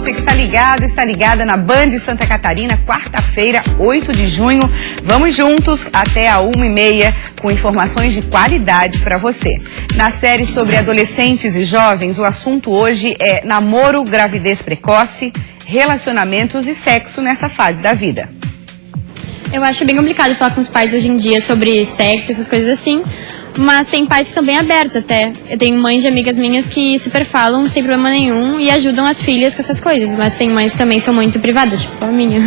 você que está ligado, está ligada na Band Santa Catarina, quarta-feira, 8 de junho. Vamos juntos até a 1h30 com informações de qualidade para você. Na série sobre adolescentes e jovens, o assunto hoje é namoro, gravidez precoce, relacionamentos e sexo nessa fase da vida. Eu acho bem complicado falar com os pais hoje em dia sobre sexo, essas coisas assim. Mas tem pais que são bem abertos até. Eu tenho mães de amigas minhas que super falam sem problema nenhum e ajudam as filhas com essas coisas. Mas tem mães que também são muito privadas, tipo a minha.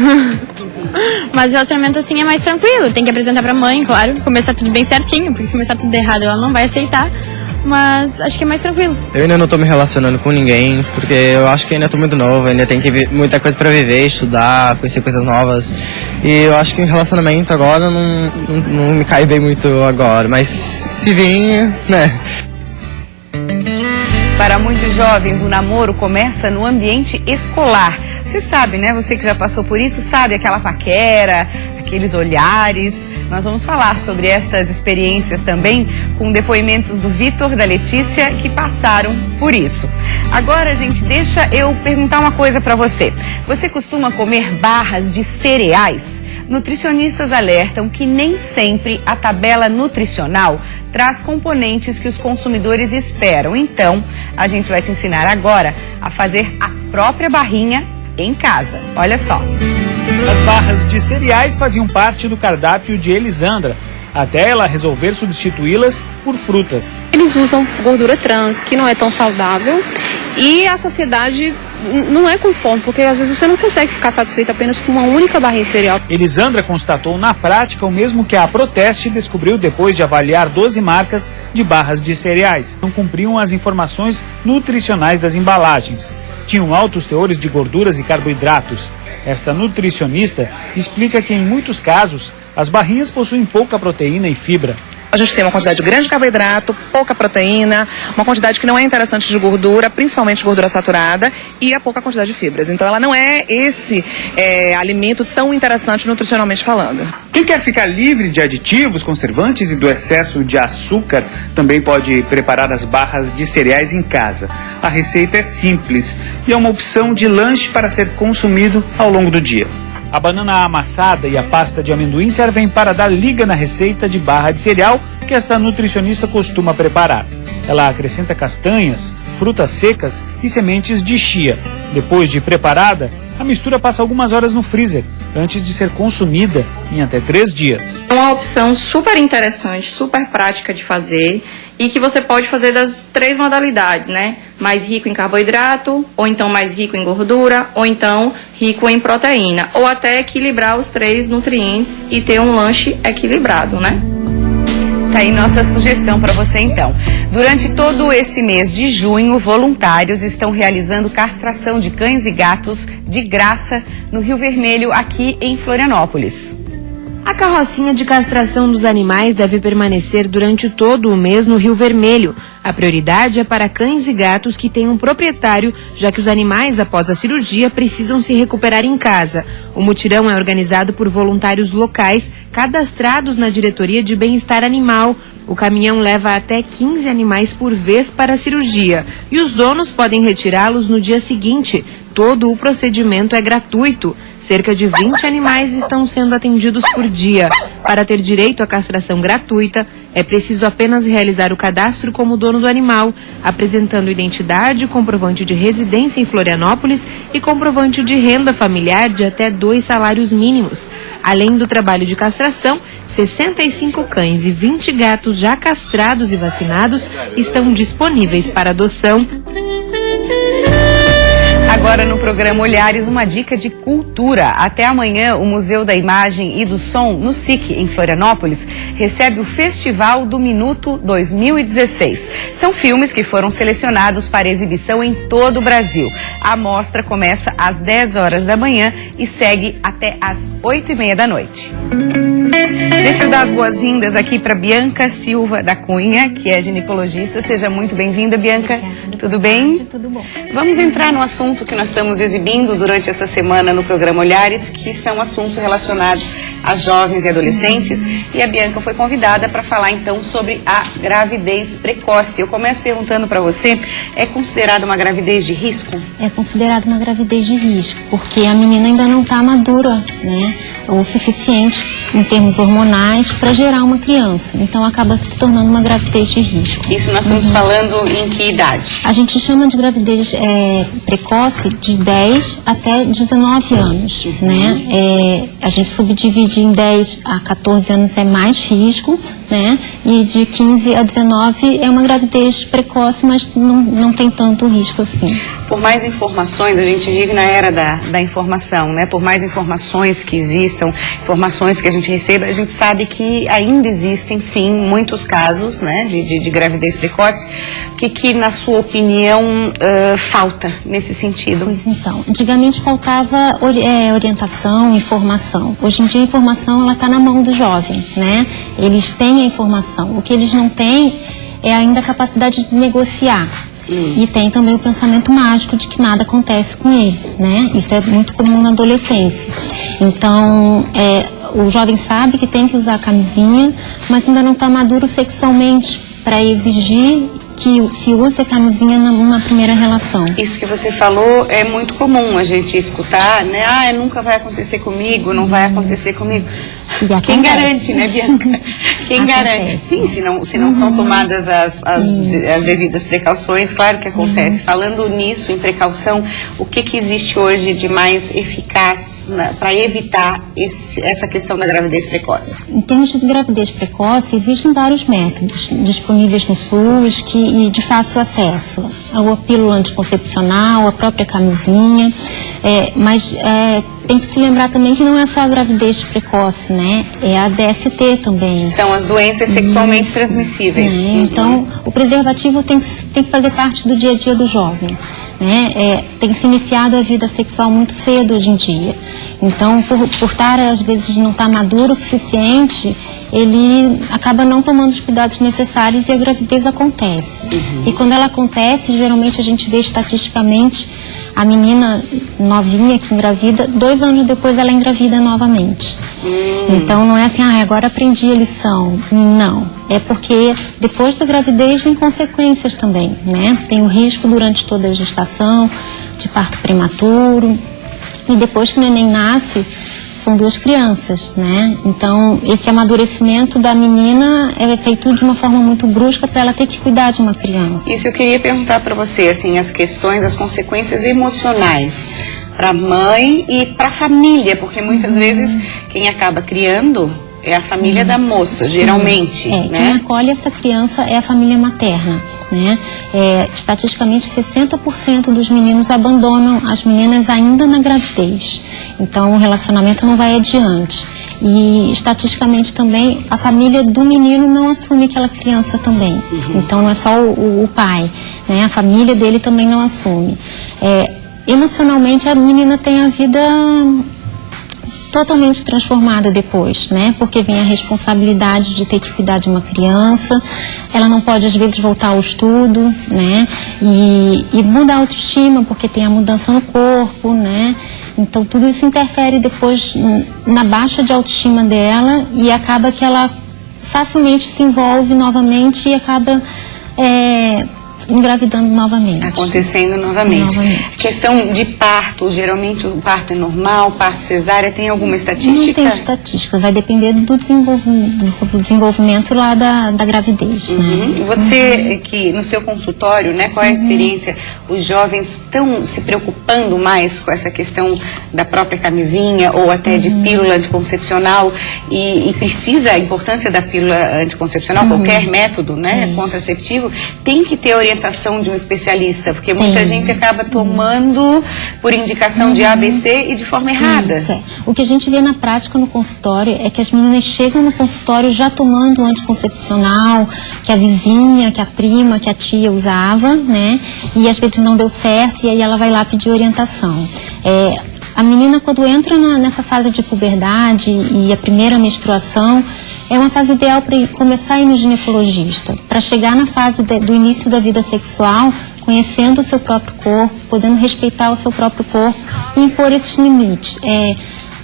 Mas relacionamento assim é mais tranquilo. Tem que apresentar pra mãe, claro. Começar tudo bem certinho, porque se começar tudo errado ela não vai aceitar. Mas acho que é mais tranquilo. Eu ainda não tô me relacionando com ninguém, porque eu acho que ainda tô muito novo, ainda tem muita coisa pra viver, estudar, conhecer coisas novas. E eu acho que o relacionamento agora não me cai bem muito agora, mas se vir, né? Para muitos jovens, o namoro começa no ambiente escolar. Você sabe, né? Você que já passou por isso, sabe aquela paquera, aqueles olhares. Nós vamos falar sobre estas experiências também com depoimentos do Vitor, da Letícia, que passaram por isso. Agora, gente, deixa eu perguntar uma coisa para você. Você costuma comer barras de cereais? Nutricionistas alertam que nem sempre a tabela nutricional traz componentes que os consumidores esperam. Então, a gente vai te ensinar agora a fazer a própria barrinha em casa. Olha só. As barras de cereais faziam parte do cardápio de Elisandra, até ela resolver substituí-las por frutas. Eles usam gordura trans, que não é tão saudável, e a sociedade não é conforme, porque às vezes você não consegue ficar satisfeito apenas com uma única barrinha de cereal. Elisandra constatou na prática o mesmo que a Proteste descobriu depois de avaliar 12 marcas de barras de cereais. Não cumpriam as informações nutricionais das embalagens. Tinham altos teores de gorduras e carboidratos. Esta nutricionista explica que, em muitos casos, as barrinhas possuem pouca proteína e fibra. A gente tem uma quantidade grande de carboidrato, pouca proteína, uma quantidade que não é interessante de gordura, principalmente gordura saturada, e a pouca quantidade de fibras. Então ela não é esse alimento tão interessante nutricionalmente falando. Quem quer ficar livre de aditivos, conservantes e do excesso de açúcar também pode preparar as barras de cereais em casa. A receita é simples e é uma opção de lanche para ser consumido ao longo do dia. A banana amassada e a pasta de amendoim servem para dar liga na receita de barra de cereal que esta nutricionista costuma preparar. Ela acrescenta castanhas, frutas secas e sementes de chia. Depois de preparada, a mistura passa algumas horas no freezer, antes de ser consumida em até 3 dias. É uma opção super interessante, super prática de fazer e que você pode fazer das 3 modalidades, né? Mais rico em carboidrato, ou então mais rico em gordura, ou então rico em proteína, ou até equilibrar os 3 nutrientes e ter um lanche equilibrado, né? Tá aí nossa sugestão para você então. Durante todo esse mês de junho, voluntários estão realizando castração de cães e gatos de graça no Rio Vermelho, aqui em Florianópolis. A carrocinha de castração dos animais deve permanecer durante todo o mês no Rio Vermelho. A prioridade é para cães e gatos que têm um proprietário, já que os animais, após a cirurgia, precisam se recuperar em casa. O mutirão é organizado por voluntários locais, cadastrados na Diretoria de Bem-Estar Animal. O caminhão leva até 15 animais por vez para a cirurgia e os donos podem retirá-los no dia seguinte. Todo o procedimento é gratuito. Cerca de 20 animais estão sendo atendidos por dia. Para ter direito à castração gratuita, é preciso apenas realizar o cadastro como dono do animal, apresentando identidade, comprovante de residência em Florianópolis e comprovante de renda familiar de até 2 salários mínimos. Além do trabalho de castração, 65 cães e 20 gatos já castrados e vacinados estão disponíveis para adoção. Agora no programa Olhares, uma dica de cultura. Até amanhã, o Museu da Imagem e do Som, no SIC, em Florianópolis, recebe o Festival do Minuto 2016. São filmes que foram selecionados para exibição em todo o Brasil. A mostra começa às 10 horas da manhã e segue até às 8h30 da noite. Deixa eu dar as boas-vindas aqui para Bianca Silva da Cunha, que é ginecologista. Seja muito bem-vinda, Bianca. Tudo bem? Tudo bom. Vamos entrar no assunto que nós estamos exibindo durante essa semana no programa Olhares, que são assuntos relacionados a jovens e adolescentes. E a Bianca foi convidada para falar então sobre a gravidez precoce. Eu começo perguntando para você, é considerada uma gravidez de risco? É considerada uma gravidez de risco, porque a menina ainda não está madura, né? O suficiente em termos hormonais para gerar uma criança. Então acaba se tornando uma gravidez de risco. Isso nós estamos falando em que idade? A gente chama de gravidez precoce de 10 até 19 anos, né? A gente subdivide em 10 a 14 anos é mais risco, né? E de 15 a 19 é uma gravidez precoce, mas não tem tanto risco assim. Por mais informações, a gente vive na era da informação, né? Por mais informações que existam, informações que a gente receba, a gente sabe que ainda existem, sim, muitos casos, né, de gravidez precoce. O que na sua opinião, falta nesse sentido? Pois então, antigamente faltava orientação, informação. Hoje em dia a informação ela está na mão do jovem, né? Eles têm a informação. O que eles não têm é ainda a capacidade de negociar. E tem também o pensamento mágico de que nada acontece com ele, né? Isso é muito comum na adolescência. Então, o jovem sabe que tem que usar a camisinha, mas ainda não está maduro sexualmente para exigir que se use a camisinha numa primeira relação. Isso que você falou é muito comum a gente escutar, né? Nunca vai acontecer comigo, não vai acontecer comigo. Quem garante, né, Bianca? Quem garante? Sim, se não são tomadas as devidas precauções, claro que acontece. Falando nisso, em precaução, o que existe hoje de mais eficaz para evitar essa questão da gravidez precoce? Em termos de gravidez precoce, existem vários métodos disponíveis no SUS e de fácil acesso. A pílula anticoncepcional, a própria camisinha, mas tem que se lembrar também que não é só a gravidez precoce, né? É a DST também. São as doenças sexualmente transmissíveis. Então, o preservativo tem que fazer parte do dia a dia do jovem, né? Tem se iniciado a vida sexual muito cedo hoje em dia. Então, por estar, às vezes, não estar maduro o suficiente, ele acaba não tomando os cuidados necessários e a gravidez acontece. E quando ela acontece, geralmente a gente vê estatisticamente a menina novinha que engravida, 2 anos depois ela engravida novamente. Então não é assim, agora aprendi a lição. Não, é porque depois da gravidez vem consequências também, né? Tem o risco durante toda a gestação, de parto prematuro, e depois que o neném nasce, são 2 crianças, né? Então, esse amadurecimento da menina é feito de uma forma muito brusca para ela ter que cuidar de uma criança. Isso eu queria perguntar para você, assim, as questões, as consequências emocionais para a mãe e para a família, porque muitas vezes quem acaba criando é a família da moça, geralmente, né? Quem acolhe essa criança é a família materna, né? Estatisticamente, 60% dos meninos abandonam as meninas ainda na gravidez. Então, o relacionamento não vai adiante. E, estatisticamente também, a família do menino não assume aquela criança também. Então, não é só o pai, né? A família dele também não assume. Emocionalmente, a menina tem a vida totalmente transformada depois, né? Porque vem a responsabilidade de ter que cuidar de uma criança, ela não pode às vezes voltar ao estudo, né? E muda a autoestima, porque tem a mudança no corpo, né? Então tudo isso interfere depois na baixa de autoestima dela e acaba que ela facilmente se envolve novamente e acaba engravidando novamente. Acontecendo novamente. Questão de parto, geralmente o parto é normal, parto cesárea, tem alguma estatística? Não tem estatística, vai depender do desenvolvimento lá da gravidez, né? E você, que no seu consultório, né, qual é a experiência? Os jovens estão se preocupando mais com essa questão da própria camisinha ou até de pílula anticoncepcional e precisa a importância da pílula anticoncepcional, qualquer método, né, contraceptivo, tem que ter orientação de um especialista, porque muita gente acaba tomando por indicação de ABC e de forma errada. Isso, O que a gente vê na prática no consultório é que as meninas chegam no consultório já tomando o anticoncepcional, que a vizinha, que a prima, que a tia usava, né? E às vezes não deu certo e aí ela vai lá pedir orientação. A menina, quando entra nessa fase de puberdade e a primeira menstruação, é uma fase ideal para começar a ir no ginecologista, para chegar na fase do início da vida sexual, conhecendo o seu próprio corpo, podendo respeitar o seu próprio corpo e impor esses limites.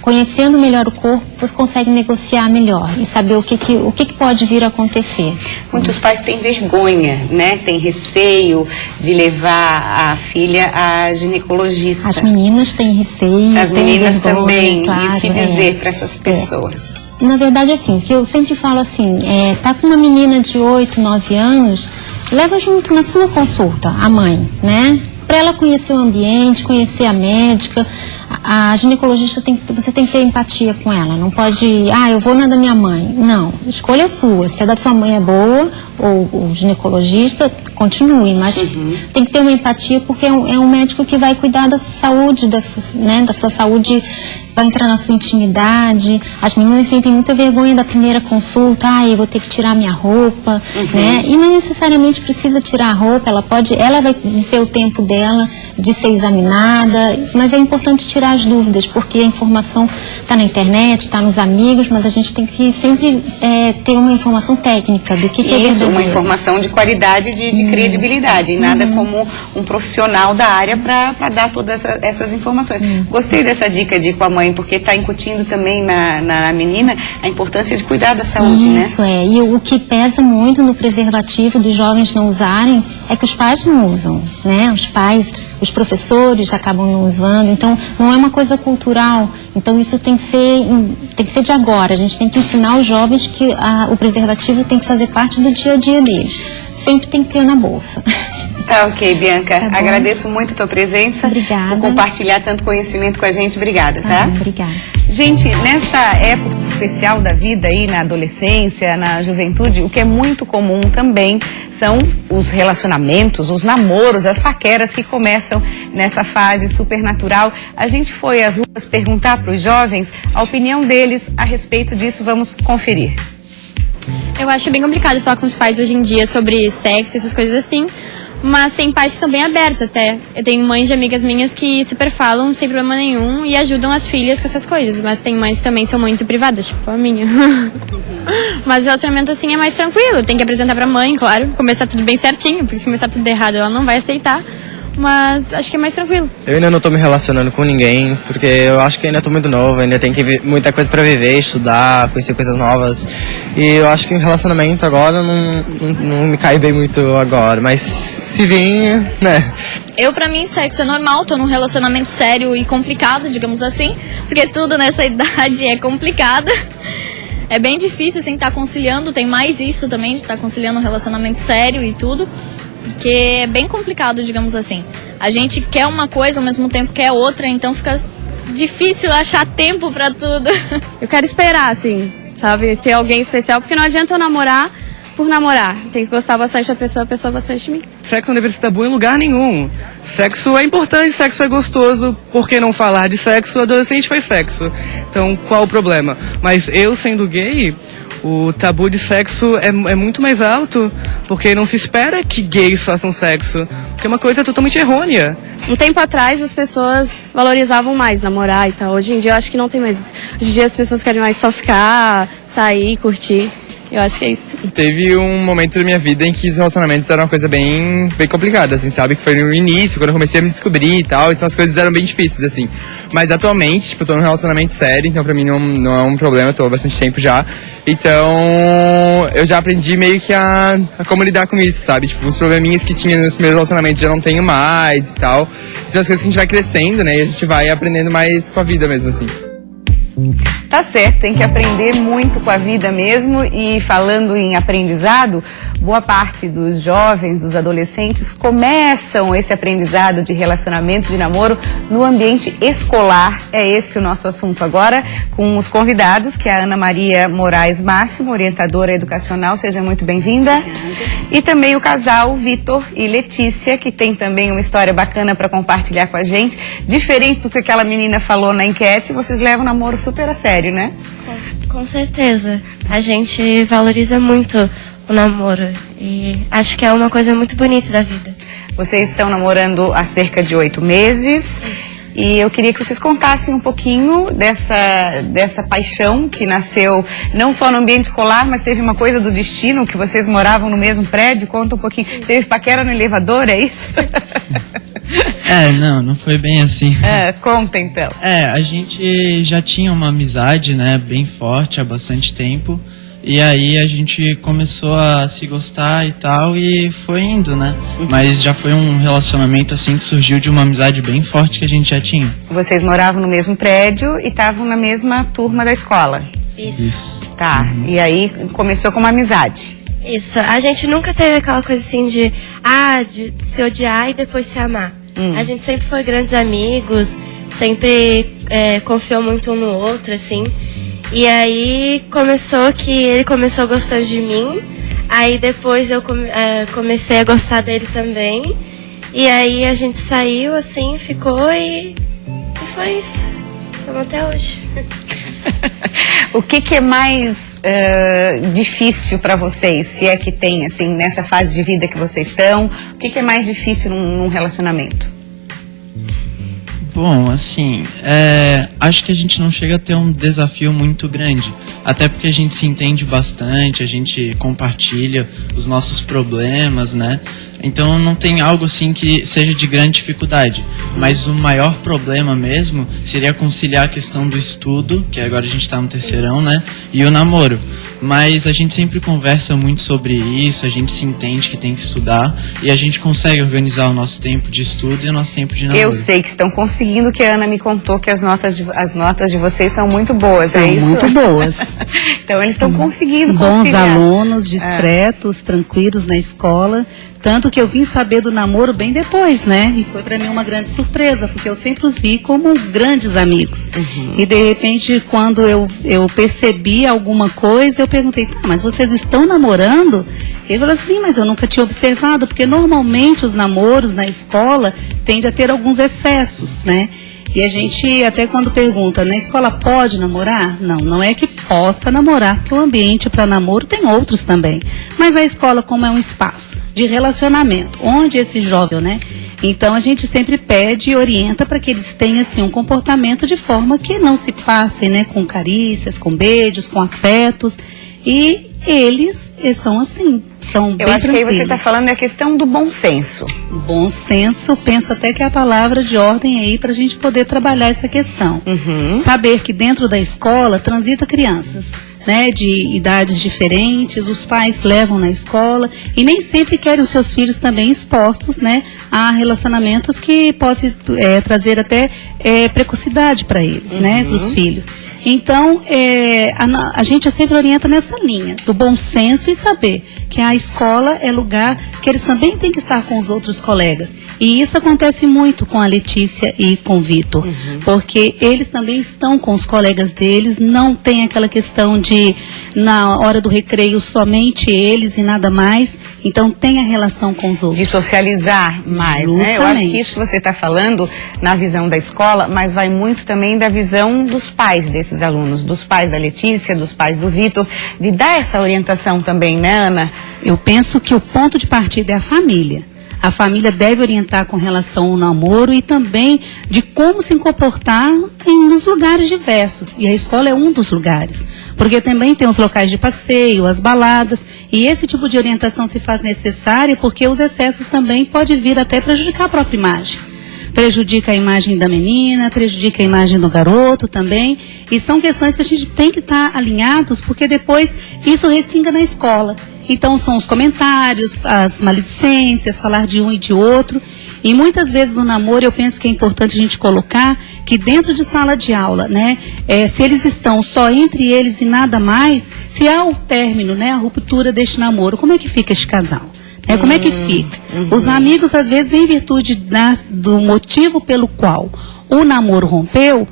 conhecendo melhor o corpo, você consegue negociar melhor e saber o que pode vir a acontecer. Muitos pais têm vergonha, né? Têm receio de levar a filha a ginecologista. As meninas têm receio, as meninas vergonha, também. claro, e o que dizer para essas pessoas? Na verdade, assim, o que eu sempre falo assim, tá com uma menina de 8, 9 anos, leva junto na sua consulta a mãe, né? Para ela conhecer o ambiente, conhecer a médica. A ginecologista você tem que ter empatia com ela. Não pode, eu vou na da minha mãe. Não, escolha sua. Se a da sua mãe é boa, ou o ginecologista, continue. Mas tem que ter uma empatia, porque é um médico que vai cuidar da sua saúde, da sua saúde, vai entrar na sua intimidade. As meninas sentem muita vergonha da primeira consulta. Eu vou ter que tirar minha roupa, né? E não necessariamente precisa tirar a roupa. Ela vai ser o tempo dela de ser examinada, mas é importante tirar as dúvidas, porque a informação está na internet, está nos amigos, mas a gente tem que sempre ter uma informação técnica do que é verdadeiro. Uma informação de qualidade, de credibilidade, e nada como um profissional da área para dar todas essas informações. Gostei dessa dica de ir com a mãe, porque está incutindo também na menina a importância de cuidar da saúde, né? Isso e o que pesa muito no preservativo dos jovens não usarem é que os pais não usam, né? Os pais, os professores acabam não usando, então não é uma coisa cultural. Então isso tem que ser de agora. A gente tem que ensinar os jovens que o preservativo tem que fazer parte do dia a dia deles. Sempre tem que ter na bolsa. Tá ok, Bianca. Agradeço muito a tua presença. Obrigada. Por compartilhar tanto conhecimento com a gente. Obrigada, tá? Obrigada. Gente, nessa época especial da vida aí, na adolescência, na juventude, o que é muito comum também são os relacionamentos, os namoros, as paqueras que começam nessa fase supernatural. A gente foi às ruas perguntar para os jovens a opinião deles a respeito disso. Vamos conferir. Eu acho bem complicado falar com os pais hoje em dia sobre sexo, essas coisas assim. Mas tem pais que são bem abertos até. Eu tenho mães de amigas minhas que super falam sem problema nenhum e ajudam as filhas com essas coisas. Mas tem mães que também são muito privadas, tipo a minha. Mas o relacionamento assim é mais tranquilo. Tem que apresentar pra mãe, claro. Começar tudo bem certinho, porque se começar tudo errado ela não vai aceitar. Mas acho que é mais tranquilo. Eu ainda não tô me relacionando com ninguém, porque eu acho que ainda tô muito novo, ainda tem muita coisa pra viver, estudar, conhecer coisas novas. E eu acho que o relacionamento agora não me cai bem muito agora, mas se vir, né? Pra mim, sexo é normal, tô num relacionamento sério e complicado, digamos assim, porque tudo nessa idade é complicado. É bem difícil, assim, estar conciliando, tem mais isso também, de estar conciliando um relacionamento sério e tudo. Porque é bem complicado, digamos assim. A gente quer uma coisa, ao mesmo tempo quer outra, então fica difícil achar tempo pra tudo. Eu quero esperar, assim, sabe? Ter alguém especial, porque não adianta eu namorar por namorar. Tem que gostar bastante da pessoa, a pessoa bastante de mim. Sexo não deveria ser tabu em lugar nenhum. Sexo é importante, sexo é gostoso. Por que não falar de sexo? O adolescente faz sexo. Então, qual o problema? Mas eu, sendo gay, o tabu de sexo é muito mais alto, porque não se espera que gays façam sexo, porque é uma coisa totalmente errônea. Um tempo atrás as pessoas valorizavam mais namorar e tal. Hoje em dia eu acho que não tem mais isso. Hoje em dia as pessoas querem mais só ficar, sair, curtir. Eu acho que é isso. Teve um momento da minha vida em que os relacionamentos eram uma coisa bem complicada, assim, sabe? Que foi no início, quando eu comecei a me descobrir e tal, então as coisas eram bem difíceis, assim. Mas atualmente, tipo, eu tô num relacionamento sério, então pra mim não é um problema, eu tô há bastante tempo já. Então, eu já aprendi meio que a como lidar com isso, sabe? Tipo, os probleminhas que tinha nos primeiros relacionamentos já não tenho mais e tal. São as coisas que a gente vai crescendo, né? E a gente vai aprendendo mais com a vida mesmo, assim. Tá certo, tem que aprender muito com a vida mesmo. E falando em aprendizado, boa parte dos jovens, dos adolescentes começam esse aprendizado de relacionamento, de namoro no ambiente escolar. É esse o nosso assunto agora, com os convidados, que é a Ana Maria Moraes Máximo, orientadora educacional. Seja muito bem-vinda. E também o casal Vitor e Letícia, que tem também uma história bacana para compartilhar com a gente. Diferente do que aquela menina falou na enquete, vocês levam o namoro super a sério, né? Com certeza. A gente valoriza muito o namoro e acho que é uma coisa muito bonita da vida. Vocês estão namorando há cerca de 8 meses. Isso. E eu queria que vocês contassem um pouquinho dessa paixão que nasceu não só no ambiente escolar, mas teve uma coisa do destino, que vocês moravam no mesmo prédio. Conta um pouquinho. Teve paquera no elevador, é isso? Não foi bem assim. Conta então. A gente já tinha uma amizade, né, bem forte há bastante tempo. E aí a gente começou a se gostar e tal, e foi indo, né? Mas já foi um relacionamento assim que surgiu de uma amizade bem forte que a gente já tinha. Vocês moravam no mesmo prédio e estavam na mesma turma da escola? Isso. Tá, e aí começou com uma amizade? Isso, a gente nunca teve aquela coisa assim de se odiar e depois se amar. A gente sempre foi grandes amigos, sempre confiou muito um no outro, assim. E aí começou que ele começou gostando de mim, aí depois eu comecei a gostar dele também. E aí a gente saiu, assim, ficou e foi isso. Estamos até hoje. O que é mais difícil para vocês, se é que tem, assim, nessa fase de vida que vocês estão? O que é mais difícil num relacionamento? Bom, assim, acho que a gente não chega a ter um desafio muito grande, até porque a gente se entende bastante, a gente compartilha os nossos problemas, né? Então não tem algo assim que seja de grande dificuldade, mas o maior problema mesmo seria conciliar a questão do estudo, que agora a gente está no terceirão, né? E o namoro. Mas a gente sempre conversa muito sobre isso, a gente se entende que tem que estudar e a gente consegue organizar o nosso tempo de estudo e o nosso tempo de namoro. Eu sei que estão conseguindo, que a Ana me contou que as notas de vocês são muito boas, são é isso? Muito boas. Então eles estão conseguindo bons conciliar. alunos, discretos, tranquilos na escola. Tanto que eu vim saber do namoro bem depois, né? E foi pra mim uma grande surpresa, porque eu sempre os vi como grandes amigos. E de repente, quando eu percebi alguma coisa, eu perguntei, mas vocês estão namorando? Ele falou assim, mas eu nunca tinha observado, porque normalmente os namoros na escola tendem a ter alguns excessos, né? E a gente, até quando pergunta, na escola pode namorar? Não, não é que possa namorar, porque o ambiente para namoro tem outros também. Mas a escola, como é um espaço de relacionamento, onde esse jovem, né? Então a gente sempre pede e orienta para que eles tenham assim, um comportamento de forma que não se passem, né? Com carícias, com beijos, com afetos. E eles são assim, são bem tranquilos. Eu acho que aí você está falando da questão do bom senso. Bom senso, penso até que é a palavra de ordem aí para a gente poder trabalhar essa questão. Saber que dentro da escola transita crianças, né, de idades diferentes, os pais levam na escola e nem sempre querem os seus filhos também expostos, né, a relacionamentos que podem trazer até precocidade para eles, né, para os filhos. Então, a gente sempre orienta nessa linha do bom senso e saber que a escola é lugar que eles também têm que estar com os outros colegas. E isso acontece muito com a Letícia e com o Vitor, porque eles também estão com os colegas deles, não tem aquela questão de, na hora do recreio, somente eles e nada mais. Então, tem a relação com os outros. De socializar mais, né? Eu acho que isso que você está falando na visão da escola, mas vai muito também da visão dos pais desses alunos, dos pais da Letícia, dos pais do Vitor, de dar essa orientação também, né, Ana? Eu penso que o ponto de partida é a família. A família deve orientar com relação ao namoro e também de como se comportar nos lugares diversos. E a escola é um dos lugares. Porque também tem os locais de passeio, as baladas. E esse tipo de orientação se faz necessária porque os excessos também podem vir até prejudicar a própria imagem. Prejudica a imagem da menina, prejudica a imagem do garoto também. E são questões que a gente tem que estar alinhados porque depois isso respinga na escola. Então são os comentários, as maledicências, falar de um e de outro. E muitas vezes no namoro eu penso que é importante a gente colocar que dentro de sala de aula, né, se eles estão só entre eles e nada mais, se há o término, né, a ruptura deste namoro, como é que fica este casal? Como é que fica? Os amigos às vezes em virtude do motivo pelo qual o namoro rompeu,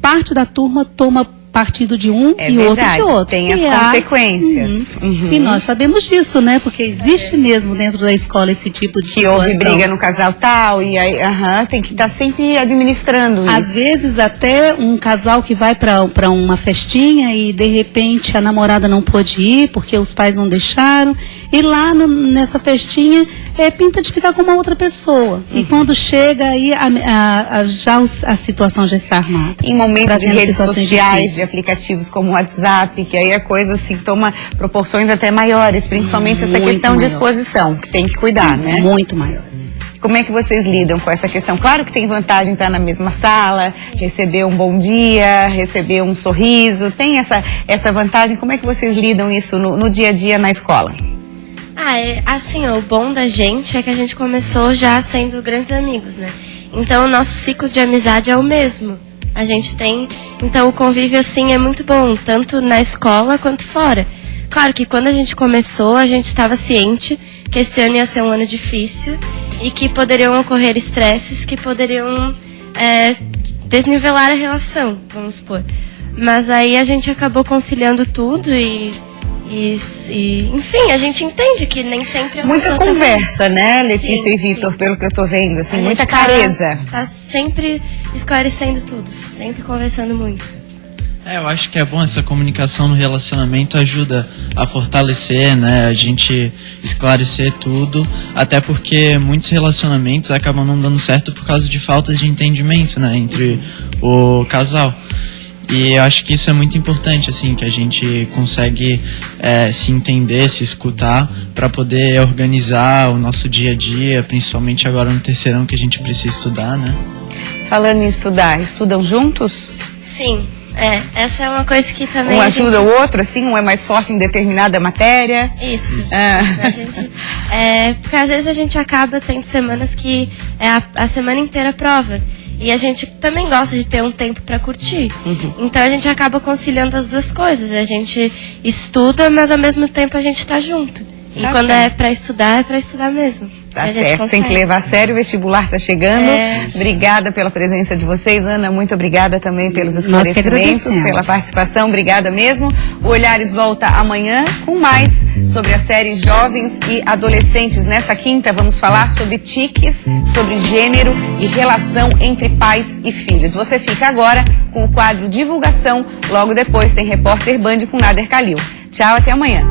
parte da turma toma partido de um e outro de outro. Tem as consequências. E nós sabemos disso, né? Porque existe mesmo dentro da escola esse tipo de situação. Que houve briga no casal tal, e aí tem que estar sempre administrando isso. Às vezes até um casal que vai para uma festinha e de repente a namorada não pôde ir porque os pais não deixaram. E lá nessa festinha pinta de ficar com uma outra pessoa. E quando chega aí a situação já está armada. Em momentos de redes sociais, de aplicativos como o WhatsApp, que aí a coisa assim toma proporções até maiores, principalmente essa questão de exposição, que tem que cuidar, né? Muito maiores. Como é que vocês lidam com essa questão? Claro que tem vantagem estar na mesma sala, receber um bom dia, receber um sorriso, tem essa vantagem. Como é que vocês lidam isso no dia a dia na escola? Assim, o bom da gente é que a gente começou já sendo grandes amigos, né? Então o nosso ciclo de amizade é o mesmo. A gente tem, então o convívio assim é muito bom, tanto na escola quanto fora. Claro que quando a gente começou, a gente estava ciente que esse ano ia ser um ano difícil e que poderiam ocorrer estresses que poderiam desnivelar a relação, vamos supor. Mas aí a gente acabou conciliando tudo e enfim, a gente entende que nem sempre é muita conversa, né, Letícia e Vitor, pelo que eu tô vendo, assim, muita clareza. Tá sempre esclarecendo tudo, sempre conversando muito. Eu acho que é bom essa comunicação no relacionamento, ajuda a fortalecer, né, a gente esclarecer tudo, até porque muitos relacionamentos acabam não dando certo por causa de faltas de entendimento, né, entre o casal. E eu acho que isso é muito importante, assim, que a gente consegue se entender, se escutar, para poder organizar o nosso dia a dia, principalmente agora no terceirão que a gente precisa estudar, né? Falando em estudar, estudam juntos? Sim, essa é uma coisa que também... Um ajuda o outro, assim? Um é mais forte em determinada matéria? Isso. A gente, porque às vezes a gente acaba tendo semanas que é a semana inteira prova. E a gente também gosta de ter um tempo para curtir. Então a gente acaba conciliando as duas coisas. A gente estuda, mas ao mesmo tempo a gente tá junto. E quando é para estudar mesmo. Tá certo, tem que levar a sério, o vestibular tá chegando. Obrigada pela presença de vocês, Ana, muito obrigada também pelos esclarecimentos, pela participação, obrigada mesmo. O Olhares volta amanhã com mais sobre a série Jovens e Adolescentes. Nessa quinta vamos falar sobre tiques, sobre gênero e relação entre pais e filhos. Você fica agora com o quadro Divulgação, logo depois tem Repórter Band com Nader Kalil. Tchau, até amanhã.